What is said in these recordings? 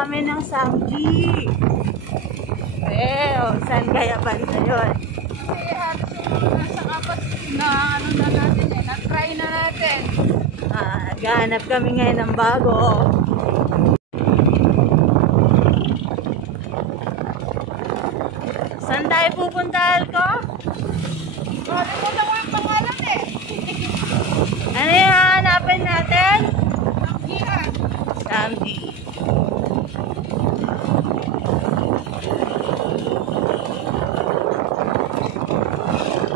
kami ng Samji. Saan kaya banda yun? Kasi halos yung nasa apat na ano na natin eh, na-try na natin. Gahanap kami ngayon ng bago. Saan tayo pupunta, Alco? Nakalimutan ko yung pangalan eh. Ano yung hahanapin natin? Samjihan. Samji.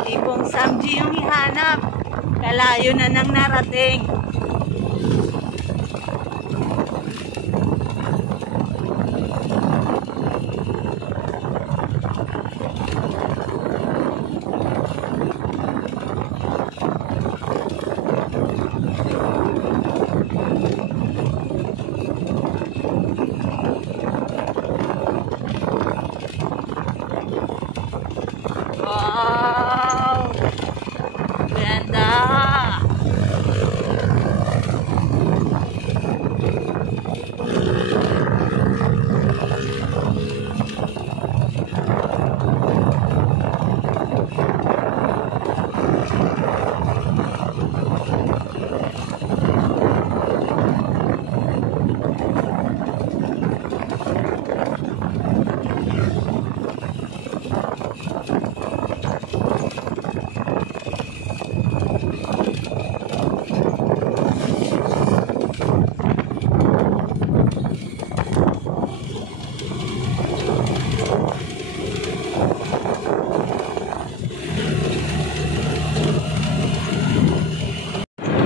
Tipong Samji yung ihanap. Kalayo na nang narating. Wow! Ganda!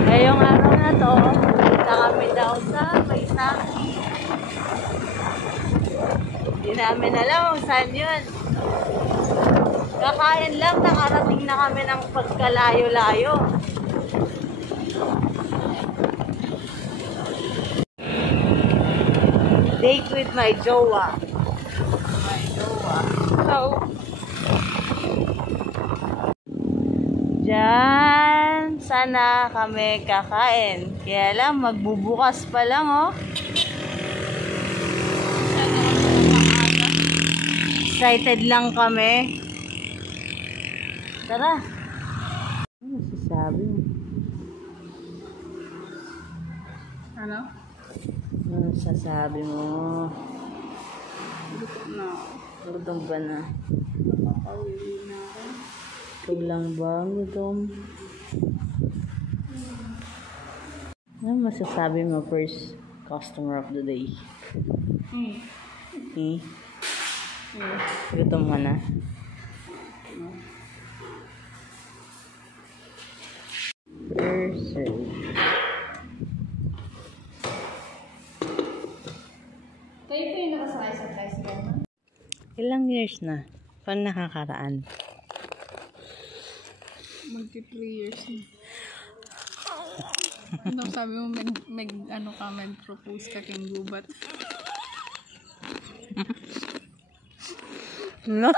Ngayong araw na to, punta kami daw sa may Samji. Hindi namin alam kung saan yun. Kakain lang, nakarating na kami ng pagkalayo-layo. Date with my jowa. So, Diyan, sana kami kakain. Kaya lang, magbubukas pa lang, oh. Excited lang kami. Tara. Ano sasabi mo? ano? Ano sasabi mo? Gutom na ako. Gutom ba na? Nakakauwi na ako. Ikaw lang ba ang gutom? Ano masasabi mo first customer of the day? Gutom ka na? First serve. Kayo po yung nakasakay sa tricycle, no? Ilang years na? Paano nakakaraan? Magti 3 years na. Ano sabi mo, ano ka, mag-propose ka kang gubat? No?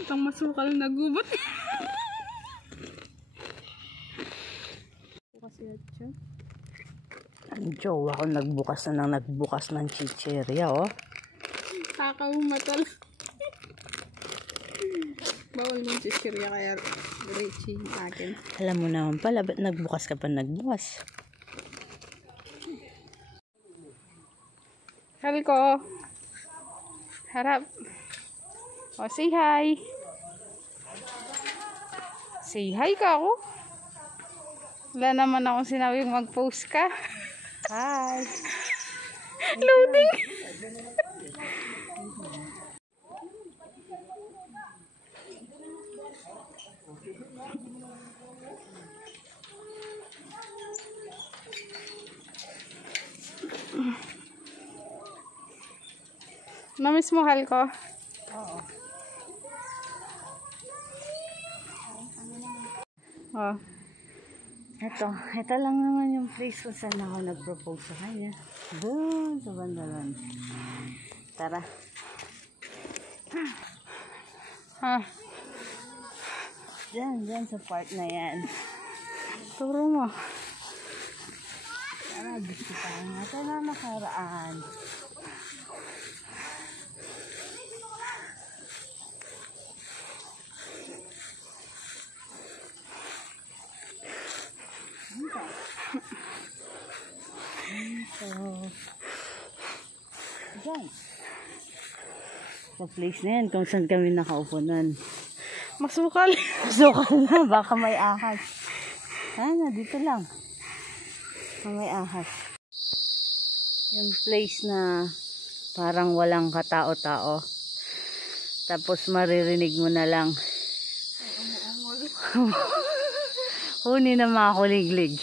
Itang masukal na gubat. Kasi at siya. Ang jowa ko nagbukas ng chicheria, oh. Kakaumatal. Bawal mong sisirya kaya Richie akin. Alam mo naman pala, ba't nagbukas ka pa nagbukas? Halko. Harap. O, say hi. Say hi ka ako. Wala naman akong sinabing mag-post ka. Hi! Loading! Namiss mo, Halko? Oo. Oh. Ito lang naman yung place kung saan ako nag-propose sa kanya. Doon sa bandalan. Tara. Ha? Diyan sa part na yan. Turo mo. Tara, diskutahan natin na nakaraan. Diyan. Sa place na yan, kung saan kami nakaupo nun. Masukal. Sukal na, baka may ahas. Sana, dito lang. May ahas. Yung place na parang walang katao-tao. Tapos maririnig mo na lang. Huni na mga kuliglig.